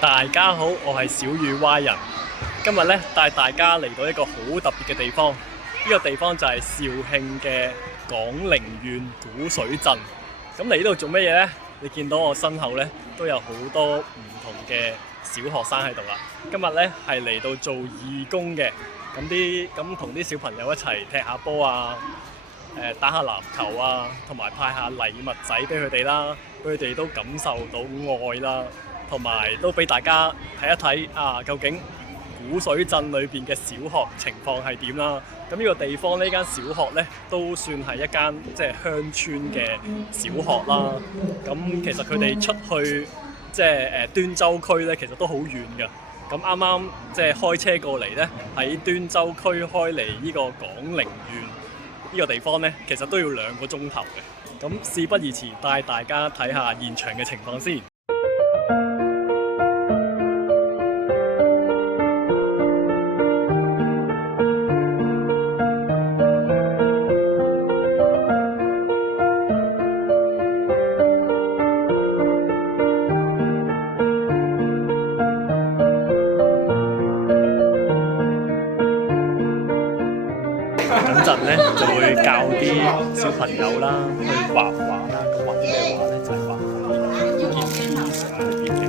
大家好，我係小雨 Y 人。今日咧帶大家嚟到一個好特別嘅地方，呢個地方就係肇慶嘅廣陵縣古水鎮。咁嚟呢度做乜嘢呢？你見到我身後咧都有好多唔同嘅小學生喺度啦。今日咧係嚟到做義工嘅，咁同啲小朋友一齊踢下波啊，打下籃球啊，同埋派下禮物仔俾佢哋啦，俾佢哋都感受到愛啦，同埋都俾大家睇一睇啊，究竟古水鎮裏邊嘅小學情況係點啦？咁呢個地方呢間小學呢，都算係一間即係鄉村嘅小學啦。咁其實佢哋出去即係端州區呢，其實都好遠㗎。咁啱啱即係開車過嚟呢，喺端州區開嚟呢個廣陵縣呢個地方呢，其實都要2個鐘頭嘅。咁事不宜遲，帶大家睇下現場嘅情況先。等陣咧就會教啲小朋友啦去畫畫啦，咁畫啲咩畫咧？就係畫喺件披薩裏邊嘅。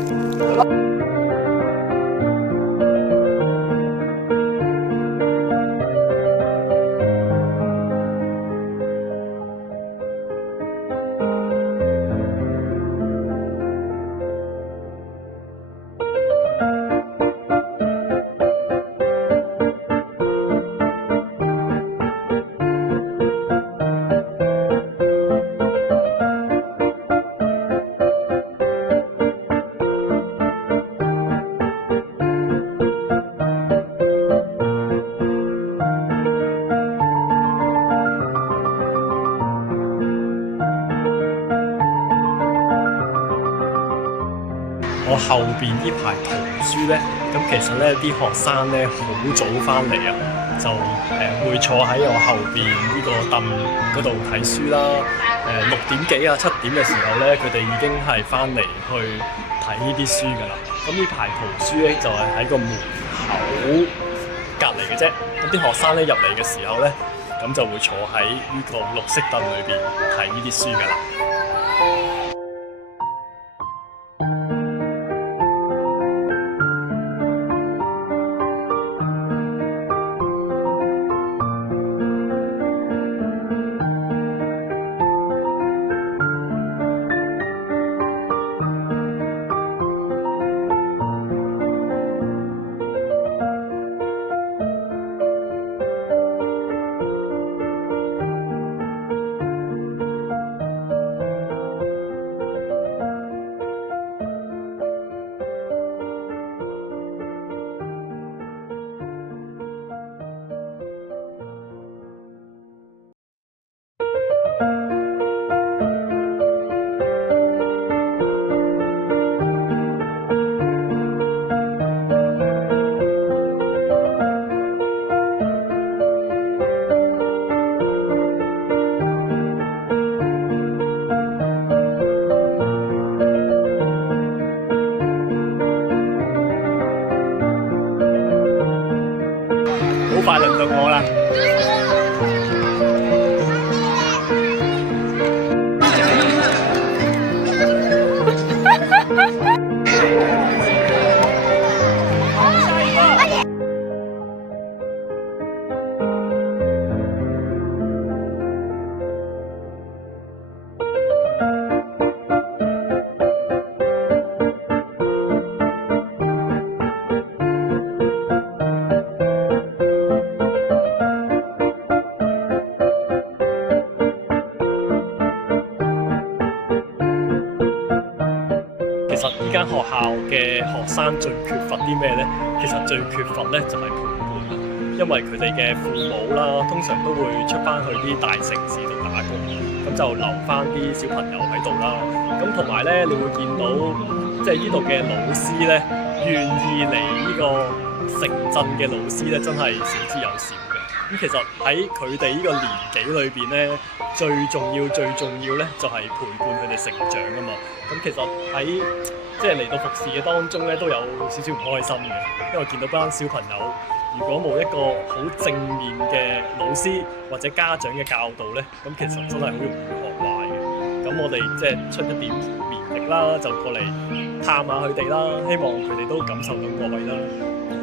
我後邊呢排圖書呢，咁其實呢啲學生呢好早翻嚟啊，就會坐喺我後邊呢個凳嗰度睇書啦。6點幾啊7點嘅時候呢，佢哋已經係翻嚟去睇呢啲書㗎啦。咁呢排圖書呢，就係喺個門口隔離嘅啫。咁啲學生呢入嚟嘅時候呢，咁就會坐喺呢個綠色凳裏邊睇呢啲書㗎啦。好快輪到我啦！其實呢間學校嘅學生最缺乏啲咩呢？其實最缺乏呢就係陪伴啦，因為佢哋嘅父母啦，通常都會出翻去啲大城市度打工，咁就留翻啲小朋友喺度啦。咁同埋呢，你會見到即係呢度嘅老師呢，願意嚟呢個城鎮嘅老師呢，真係少之又少嘅。咁其實喺佢哋呢個年紀裏邊呢，最重要呢，就係陪伴佢哋成長啊嘛。咁其實喺即係嚟到服侍嘅當中咧，都有少少唔開心嘅，因為見到班小朋友，如果冇一個好正面嘅老師或者家長嘅教導咧，咁其實真係好容易學壞嘅。咁我哋即係出一點綿力啦，就過嚟探下佢哋啦，希望佢哋都感受到愛啦。